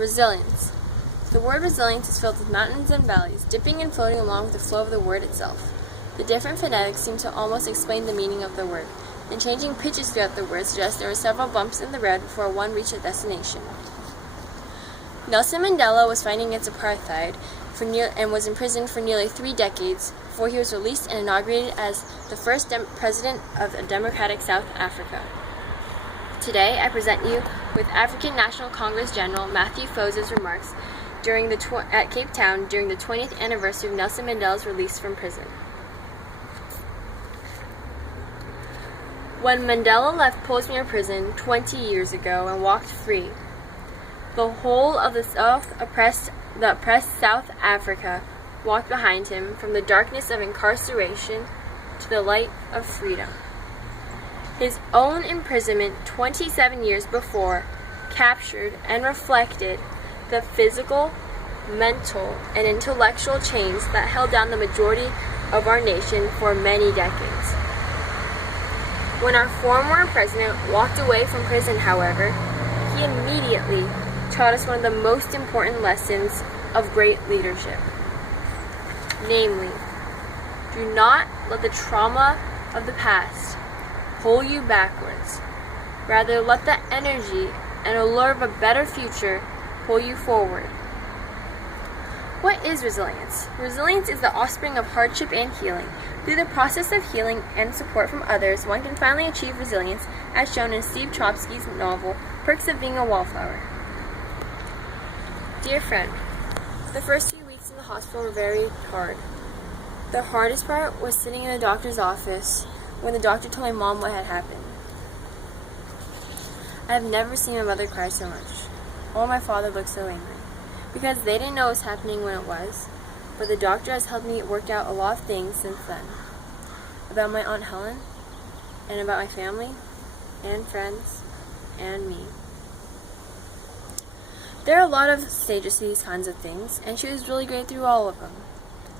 Resilience. The word resilience is filled with mountains and valleys, dipping and floating along with the flow of the word itself. The different phonetics seem to almost explain the meaning of the word, and changing pitches throughout the word suggests there were several bumps in the road before one reached a destination. Nelson Mandela was fighting against apartheid and was imprisoned for nearly 3 decades before he was released and inaugurated as the first president of a democratic South Africa. Today, I present you with African National Congress General Matthew Foza's remarks at Cape Town during the 20th anniversary of Nelson Mandela's release from prison. When Mandela left Pollsmoor prison 20 years ago and walked free, the whole of the oppressed South Africa walked behind him from the darkness of incarceration to the light of freedom. His own imprisonment 27 years before captured and reflected the physical, mental, and intellectual chains that held down the majority of our nation for many decades. When our former president walked away from prison, however, he immediately taught us one of the most important lessons of great leadership. Namely, do not let the trauma of the past pull you backwards. Rather, let the energy and allure of a better future pull you forward. What is resilience? Resilience is the offspring of hardship and healing. Through the process of healing and support from others, one can finally achieve resilience, as shown in Steve Chbosky's novel, Perks of Being a Wallflower. Dear friend, the first few weeks in the hospital were very hard. The hardest part was sitting in the doctor's office when the doctor told my mom what had happened. I have never seen my mother cry so much, or my father look so angry, because they didn't know what was happening when it was, but the doctor has helped me work out a lot of things since then, about my Aunt Helen, and about my family, and friends, and me. There are a lot of stages to these kinds of things, and she was really great through all of them.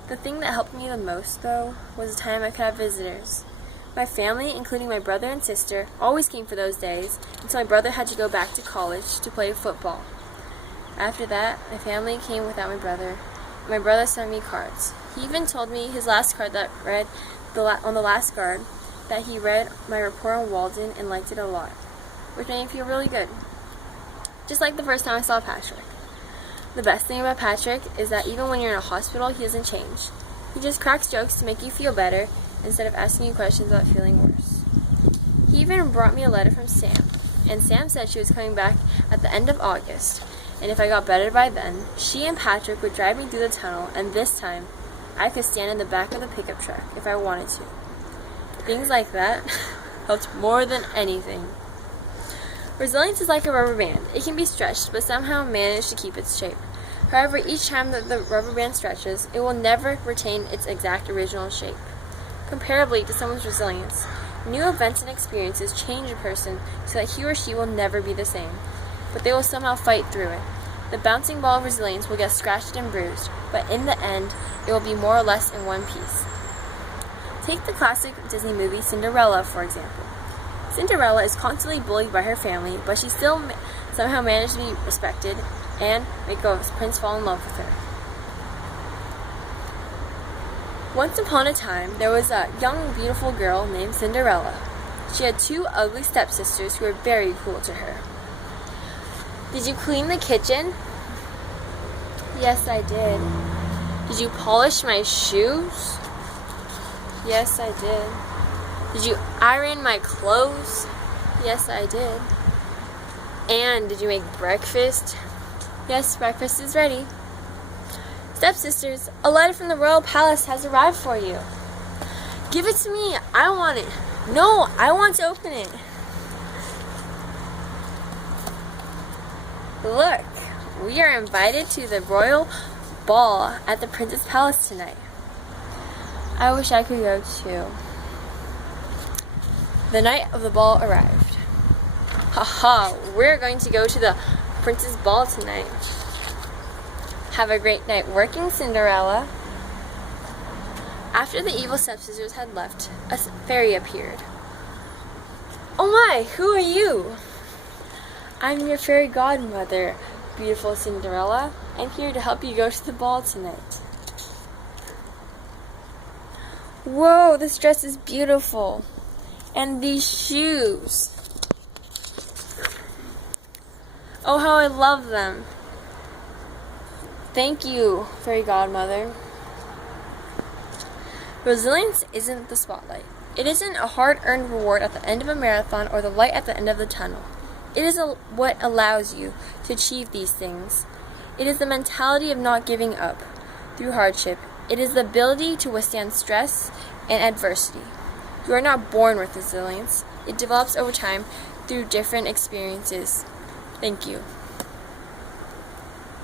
The thing that helped me the most, though, was the time I could have visitors. My family, including my brother and sister, always came for those days until my brother had to go back to college to play football. After that, my family came without my brother, and my brother sent me cards. He even told me his last card that read on the last card that he read my report on Walden and liked it a lot, which made me feel really good. Just like the first time I saw Patrick. The best thing about Patrick is that even when you're in a hospital, he doesn't change. He just cracks jokes to make you feel better instead of asking you questions about feeling worse. He even brought me a letter from Sam, and Sam said she was coming back at the end of August, and if I got better by then, she and Patrick would drive me through the tunnel, and this time, I could stand in the back of the pickup truck if I wanted to. Things like that helped more than anything. Resilience is like a rubber band. It can be stretched, but somehow manage to keep its shape. However, each time that the rubber band stretches, it will never retain its exact original shape. Comparably to someone's resilience, new events and experiences change a person so that he or she will never be the same, but they will somehow fight through it. The bouncing ball of resilience will get scratched and bruised, but in the end, it will be more or less in one piece. Take the classic Disney movie Cinderella, for example. Cinderella is constantly bullied by her family, but she still somehow managed to be respected and make a prince fall in love with her. Once upon a time, there was a young, beautiful girl named Cinderella. She had 2 ugly stepsisters who were very cruel to her. Did you clean the kitchen? Yes, I did. Did you polish my shoes? Yes, I did. Did you iron my clothes? Yes, I did. And did you make breakfast? Yes, breakfast is ready. Stepsisters, a letter from the royal palace has arrived for you. Give it to me. I want it. No, I want to open it. Look, we are invited to the royal ball at the Prince's Palace tonight. I wish I could go too. The night of the ball arrived. Haha, we're going to go to the Prince's ball tonight. Have a great night working, Cinderella. After the evil stepsisters had left, a fairy appeared. Oh my, who are you? I'm your fairy godmother. beautiful Cinderella. I'm here to help you go to the ball tonight. Whoa, this dress is beautiful. And these shoes. Oh, how I love them. Thank you, Fairy Godmother. Resilience isn't the spotlight. It isn't a hard-earned reward at the end of a marathon or the light at the end of the tunnel. It is what allows you to achieve these things. It is the mentality of not giving up through hardship. It is the ability to withstand stress and adversity. You are not born with resilience. It develops over time through different experiences. Thank you.